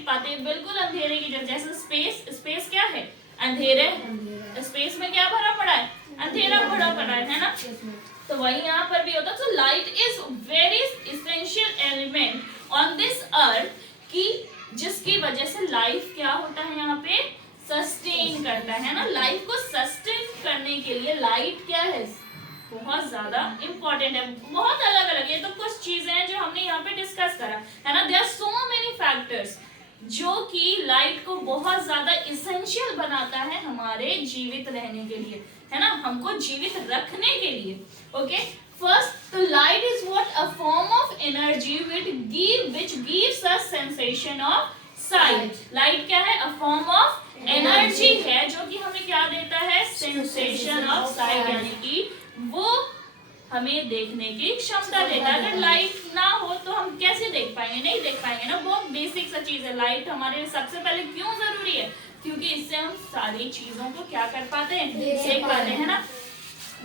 देख पाते, बिल्कुल अंधेरे की जगह, जैसे स्पेस क्या है, अंधेरे, स्पेस में क्या भरा पड़ा है, अंधेरा भरा पड़ा है ना। तो वही यहाँ पर भी होता है। तो light is very essential element on this earth, की जिसकी वजह से लाइफ क्या होता है यहाँ पे, सस्टेन करता है ना। लाइफ को सस्टेन करने के लिए लाइट क्या है, बहुत ज्यादा इंपॉर्टेंट है। बहुत अलग अलग, ये तो कुछ चीजें हैं जो हमने यहाँ पे डिस्कस करा है ना। There are so many factors जो कि लाइट को बहुत ज्यादा इसेंशियल बनाता है हमारे जीवित रहने के लिए, है ना, हमको जीवित रखने के लिए। ओके, फर्स्ट, तो light is what, a form of energy which gives us sensation of sight. Light क्या है, अ फॉर्म ऑफ एनर्जी है जो कि हमें क्या देता है, सेंसेशन ऑफ साइट, यानी कि वो हमें देखने की क्षमता देता है। अगर लाइट ना हो तो हम कैसे देख पाएंगे, नहीं देख पाएंगे ना। बहुत बेसिक सा चीज है लाइट हमारे लिए सबसे पहले क्यों जरूरी है, क्योंकि इससे हम सारी चीजों को क्या कर पाते हैं, देख पाते हैं ना।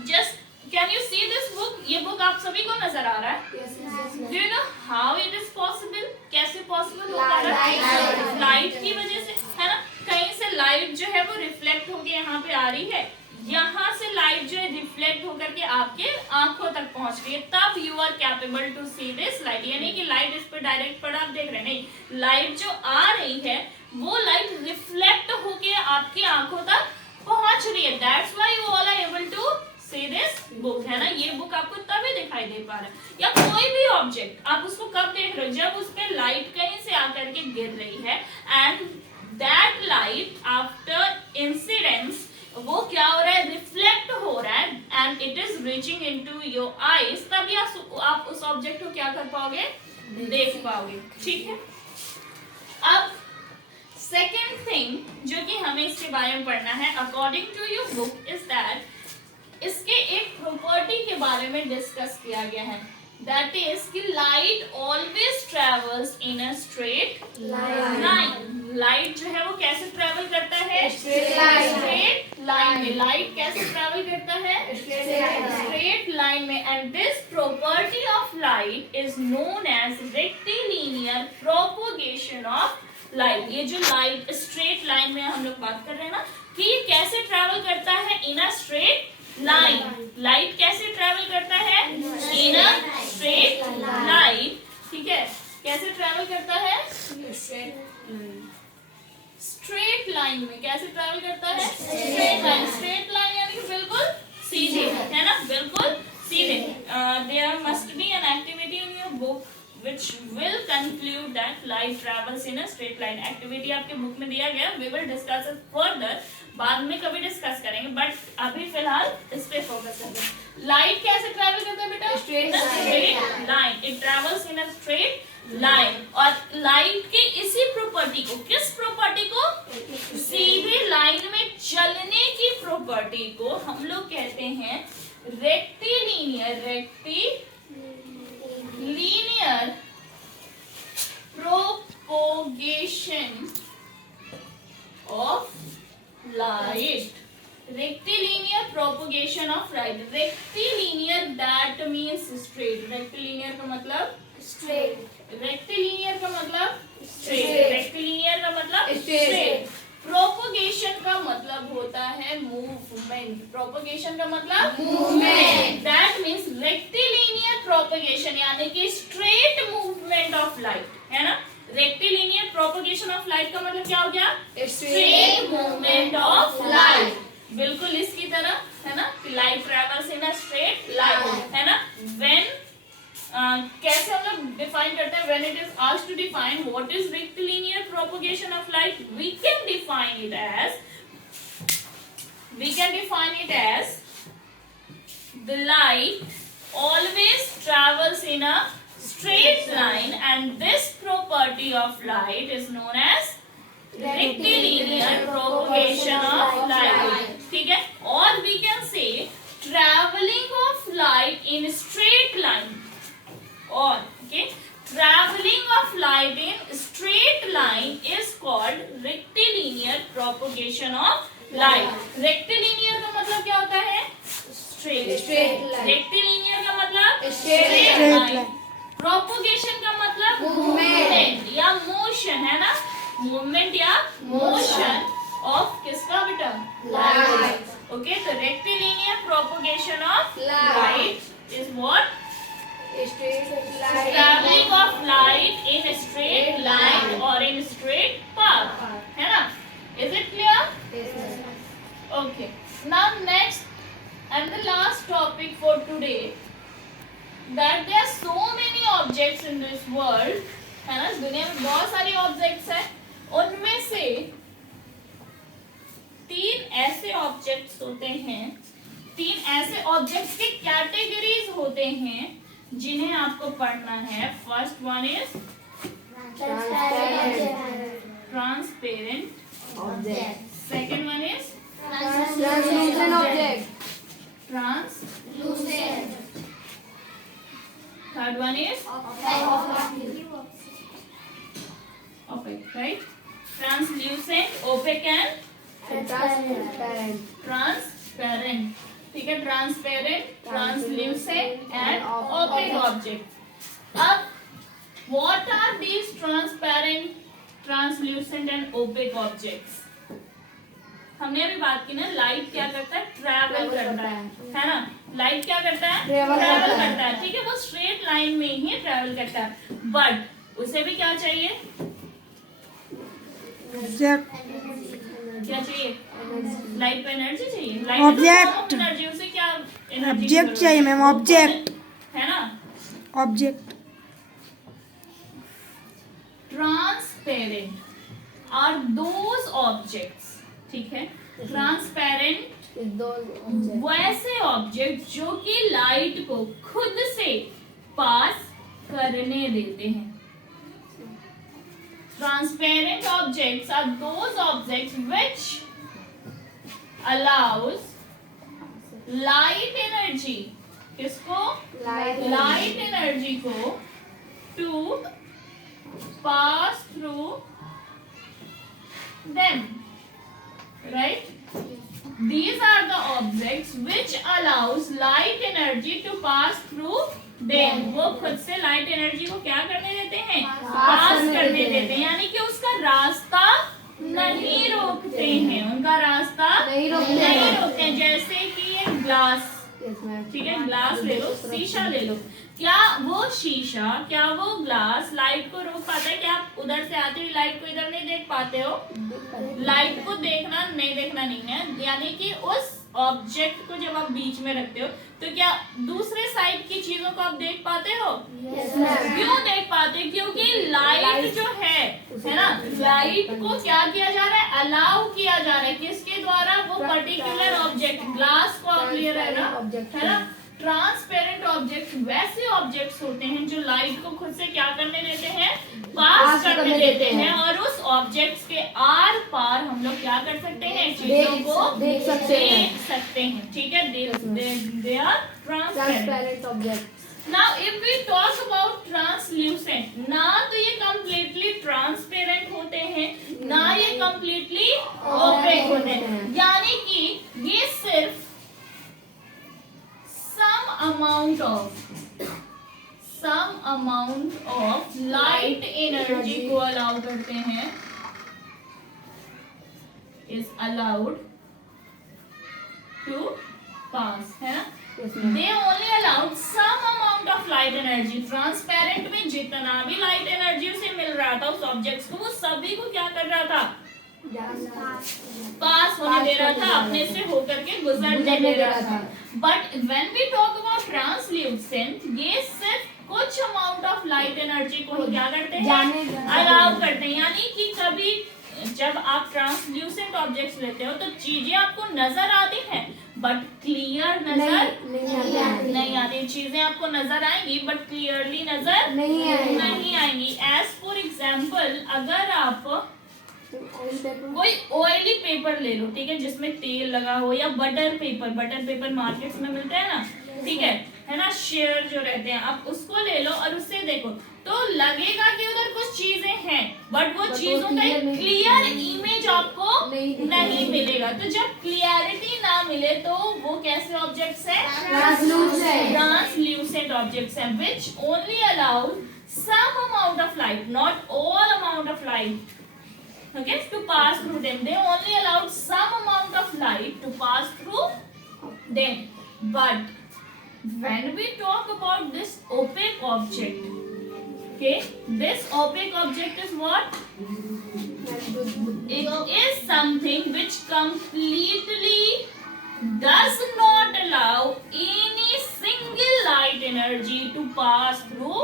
Just can you see this book, ये बुक आप सभी को नजर आ रहा है। Do you know how it is possible, कैसे पॉसिबल होता है, लाइट की वजह से, है ना। कहीं से लाइट जो है वो रिफ्लेक्ट होकर यहाँ पे आ रही है, यहाँ से लाइट जो है रिफ्लेक्ट होकर के आपके आंखों तक पहुंच रही है, तब you are capable to see this light. यानी कि लाइट इस पर डायरेक्ट पड़ा आप देख रहे हैं, नहीं, लाइट जो आ रही है वो लाइट रिफ्लेक्ट होके आपकी आंखों तक पहुंच रही है। That's why you all are able to see this book, है ना। ये बुक आपको तभी दिखाई दे पा रहा है। या कोई भी ऑब्जेक्ट आप उसको कब देख रहे हो, जब उस पे लाइट कहीं से आकर के गिर रही है, and that light after incidence वो क्या हो रहा है, रिफ्लेक्ट हो रहा है, and it is reaching into your eyes, तभी आप उस ऑब्जेक्ट को क्या कर पाओगे, देख पाओगे। ठीक है, अब सेकेंड थिंग जो कि हमें इसके बारे में पढ़ना है according to your book is that इसके एक प्रॉपर्टी के बारे में डिस्कस किया गया है, दैट इज कि light always travels in a straight line. Light जो है वो कैसे ट्रेवल करता है, स्ट्रेट लाइन में। लाइट कैसे ट्रेवल करता है, स्ट्रेट लाइन में। And this property of light is known as rectilinear propagation of light. ये जो लाइट स्ट्रेट लाइन में हम लोग बात कर रहे हैं ना, कि ये कैसे ट्रेवल करता है, इन अ स्ट्रेट लाइन। लाइट कैसे ट्रेवल करता है, इन अ स्ट्रेट लाइन। ठीक है, कैसे ट्रेवल करता है, स्ट्रेट लाइन में। कैसे ट्रेवल करता है, स्ट्रेट लाइन। स्ट्रेट लाइन यानी कि बिल्कुल सीधे, है ना, बिल्कुल सीधे। There must be an activity in your book which will conclude that light travels in a straight line. Activity आपके बुक में दिया गया, we will discuss it further, बाद में कभी डिस्कस करेंगे, बट अभी फिलहाल इस पे फोकस करेंगे। लाइट कैसे ट्रैवल करता है बेटा, straight line. It travels in a straight line. और लाइट के इसी प्रॉपर्टी को, किस प्रॉपर्टी को, सीधे लाइन में चलने की प्रॉपर्टी को हम लोग कहते हैं rectilinear propagation of light. Rectilinear propagation of light. Rectilinear that means straight. Rectilinear का मतलब straight. Rectilinear का मतलब straight. Rectilinear का मतलब straight. प्रोपोगेशन का मतलब होता है मूवमेंट। प्रोपोगेशन का मतलब movement. That means rectilinear propagation यानी कि स्ट्रेट मूवमेंट ऑफ लाइट, है ना। रेक्टिलिनियर प्रोपोगेशन ऑफ लाइट का मतलब क्या हो गया, स्ट्रेट मूवमेंट ऑफ लाइट। बिल्कुल इसकी तरह, है ना, light travels in a straight line, है ना। व्हेन कैसे हम लोग डिफाइन करते हैं, when it is asked to define what is rectilinear propagation of light, we can define it as the light always travels in a straight line, and this property of light is known as rectilinear propagation of light. ठीक है, और we can say traveling of light in straight line, or okay, traveling of light in straight line is called rectilinear propagation of light. rectilinear का मतलब क्या होता है, straight line. Rectilinear का मतलब स्ट्रेट लाइन। प्रोपोगेशन का मतलब मूवमेंट या मोशन, है ना। मूवमेंट या मोशन ऑफ किसका बेटा? लाइट। ओके, तो rectilinear propagation of light is what? Travelling of light in straight line और इन स्ट्रेट पाथ, है ना? Is it clear? Okay, now next and the last topic for today, that there are so many objects in this world, है ना? दुनिया में बहुत सारी objects हैं, उनमें से 3 ऐसे ऑब्जेक्ट्स होते हैं, 3 ऐसे ऑब्जेक्ट्स के कैटेगरीज होते हैं जिन्हें आपको पढ़ना है। First one is transparent object, second one is translucent object, translucent, third one is opaque, right? Translucent, opaque and transparent. ठीक है, transparent, translucent and opaque object. अब what are these transparent, translucent and opaque objects? हमने अभी बात की ना, light क्या करता है? ट्रैवल करता है ना? लाइट क्या करता है? ट्रैवल करता है। ठीक है, वो स्ट्रेट लाइन में ही ट्रैवल करता है, बट उसे भी क्या चाहिए? क्या चाहिए? लाइट को एनर्जी चाहिए। लाइट ऑब्जेक्ट एनर्जी, उसे क्या एनर्जी? ऑब्जेक्ट चाहिए मैम, ऑब्जेक्ट, है ना? Object. Transparent are those objects, ठीक है? ट्रांसपेरेंट वैसे ऑब्जेक्ट जो कि लाइट को खुद से पास करने देते हैं। Transparent objects are those objects which allows light energy, किसको? लाइट एनर्जी को to pass through them, right? These are the objects which allows light energy to pass through them. वो खुद से लाइट एनर्जी को क्या करने देते हैं? पास करने देते हैं, यानी कि उसका रास्ता नहीं रोकते हैं, उनका रास्ता नहीं रोकते हैं। जैसे कि ये ग्लास, ठीक है, ग्लास ले लो, शीशा ले लो, क्या वो शीशा, क्या वो ग्लास लाइट को रोक पाता है? क्या आप उधर से आते हुए लाइट को इधर नहीं देख पाते हो? लाइट को देखना नहीं है, यानी कि उस ऑब्जेक्ट को जब आप बीच में रखते हो तो क्या दूसरे साइड की चीजों को आप देख पाते हो? क्यों देख पाते? क्योंकि लाइट जो है ना, लाइट को क्या किया जा रहा है? अलाउ किया जा रहा है, किसके द्वारा? वो पर्टिकुलर ऑब्जेक्ट, ग्लास को आप क्लियर है ना? ट्रांसपेरेंट ऑब्जेक्ट्स वैसे ऑब्जेक्ट्स होते हैं जो लाइट को खुद से क्या करने देते हैं? पास करने देते हैं, और उस ऑब्जेक्ट्स के आर पार हम लोग क्या कर सकते हैं? चीजों को देख सकते हैं। ठीक है, they are transparent objects. Now if we talk about translucent, ना तो ये कंप्लीटली ट्रांसपेरेंट होते हैं, ना ये कंप्लीटली ओपेक होते हैं, यानी कि ये सिर्फ some amount of light energy को अलाउ करते हैं, is allowed to pass, है ना? They only allowed some amount of light energy. Transparent में जितना भी लाइट एनर्जी उसे मिल रहा था उस ऑब्जेक्ट्स को, वो सभी को क्या कर रहा था? पास होने दे रहा था, अपने से होकर के गुजरने दे रहा था। But when we talk about translucent, ये सिर्फ कुछ अमाउंट ऑफ लाइट एनर्जी को ही क्या करते हैं? अलाउ करते हैं, यानी कि कभी जब आप ट्रांसल्यूसेंट ऑब्जेक्ट्स लेते हो तो चीजें आपको नजर आती हैं बट क्लियर नजर नहीं आती। चीजें आपको नजर आएंगी बट क्लियरली नजर नहीं आएंगी। एज फॉर एग्जाम्पल, अगर आप कोई ऑयली पेपर ले लो, ठीक है, जिसमें तेल लगा हो, या बटर पेपर मार्केट्स में मिलते हैं ना, ठीक है ना, शेयर जो रहते हैं, आप उसको ले लो और उससे देखो तो लगेगा कि उधर कुछ चीजें हैं, बट वो चीजों का एक क्लियर इमेज आपको नहीं मिलेगा। तो जब क्लियरिटी ना मिले तो वो कैसे ऑब्जेक्ट्स हैं? ट्रांसल्यूसेंट ऑब्जेक्ट्स हैं, which only allow some amount of light, not all amount of light, Okay, to pass through them. They only allowed some amount of light to pass through them. But when we talk about this opaque object, okay, this opaque object is what? It is something which completely does not allow any single light energy to pass through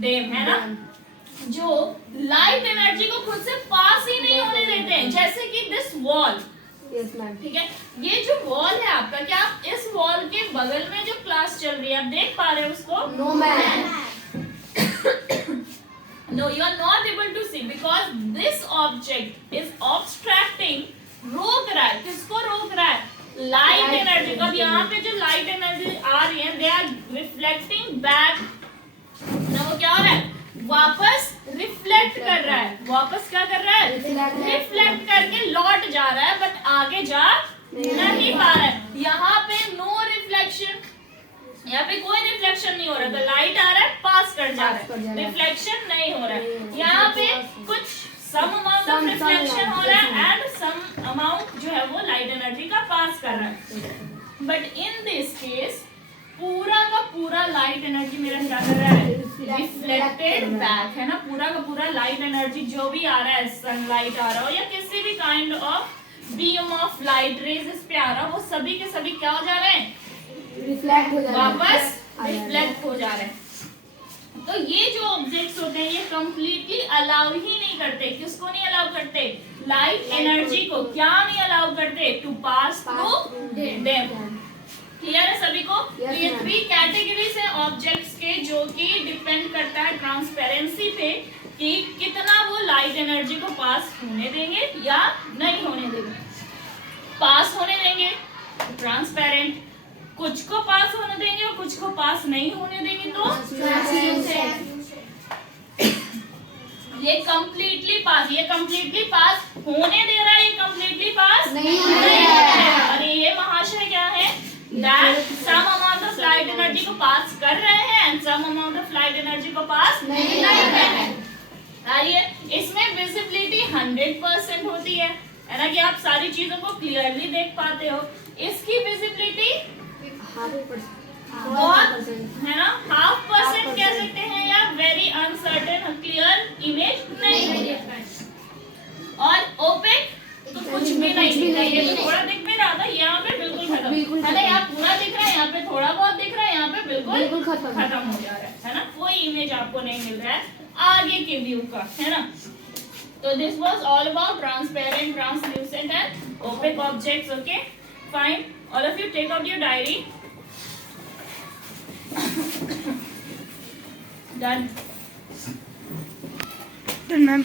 them, है ना? जो light energy को खुद से पास ही नहीं होने देते हैं, जैसे कि दिस वॉल, ठीक है, ये जो वॉल है आपका, क्या आप इस वॉल के बगल में जो क्लास चल रही है आप देख पा रहे हैं उसको? No ma'am, No, you are not able to see because this object is obstructing, रोक रहा है, किसको रोक रहा है? लाइट एनर्जी को। अब यहाँ पे जो लाइट एनर्जी आ रही है, दे आर रिफ्लेक्टिंग बैक, ना वो क्या हो रहा है? वापस रिफ्लेक्ट कर रहा है, वापस क्या कर रहा है? रिफ्लेक्ट करके लौट जा रहा है, बट आगे जा नहीं पा रहा है। यहाँ पे नो रिफ्लेक्शन, यहाँ पे कोई रिफ्लेक्शन नहीं हो रहा, तो लाइट आ रहा है, पास कर जा रहा है, रिफ्लेक्शन नहीं हो रहा है। यहाँ पे कुछ सम अमाउंट ऑफ रिफ्लेक्शन हो रहा है एंड सम अमाउंट जो है वो लाइट एनर्जी का पास कर रहा है। बट इन दिस केस पूरा का पूरा लाइट एनर्जी मेरा क्या कर रहा है? रिफ्लेक्टेड बैक, है ना? पूरा का पूरा लाइट एनर्जी जो भी आ रहा है, सनलाइट आ रहा हो या किसी भी kind of beam of light rays इस पे आ रहा हो, वो सभी के सभी क्या हो जा रहे हैं? रिफ्लेक्ट हो जा रहा है, वापस रिफ्लेक्ट हो जा रहे हैं। तो ये जो ऑब्जेक्ट्स होते हैं ये कंप्लीटली अलाउ ही नहीं करते, किसको नहीं अलाउ करते? लाइट एनर्जी को। क्या नहीं अलाउ करते? To pass through them. Clear है सभी को? तो ये 3 कैटेगरीज है ऑब्जेक्ट्स के, जो कि डिपेंड करता है ट्रांसपेरेंसी पे कि कितना वो लाइट एनर्जी को पास होने देंगे या नहीं होने देंगे। पास होने देंगे ट्रांसपेरेंट, कुछ को पास होने देंगे और कुछ को पास नहीं होने देंगे तो ये कंप्लीटली पास, ये कंप्लीटली पास होने दे रहा है, ये कंप्लीटली पास नहीं होने दे रहा है। और ये महाशय क्या है? That some amount of light energy को पास कर रहे हैं and some amount of light energy को पास नहीं कर रहे हैं। आइए, इसमें विजिबिलिटी 100% होती है ना, कि आप सारी चीजों को क्लियरली देख पाते हो। इसकी विजिबिलिटी बहुत है ना, 0.5% कह सकते हैं या वेरी अनसर्टेन, क्लियर इमेज नहीं है। और ओपेक तो कुछ भी नहीं दिख रहा है, ये तो थोड़ा दिख भी रहा था, यहाँ पे बिल्कुल खत्म है ना, यहाँ पूरा दिख रहा है, यहाँ पे थोड़ा बहुत दिख रहा है, यहाँ पे बिल्कुल खत्म हो जा रहा है ना, कोई इमेज आपको नहीं मिल रहा है आगे के व्यू का, है ना। तो this was all about transparent, translucent and opaque objects. Okay fine, all of you take out your diary. Done. Done, ma'am.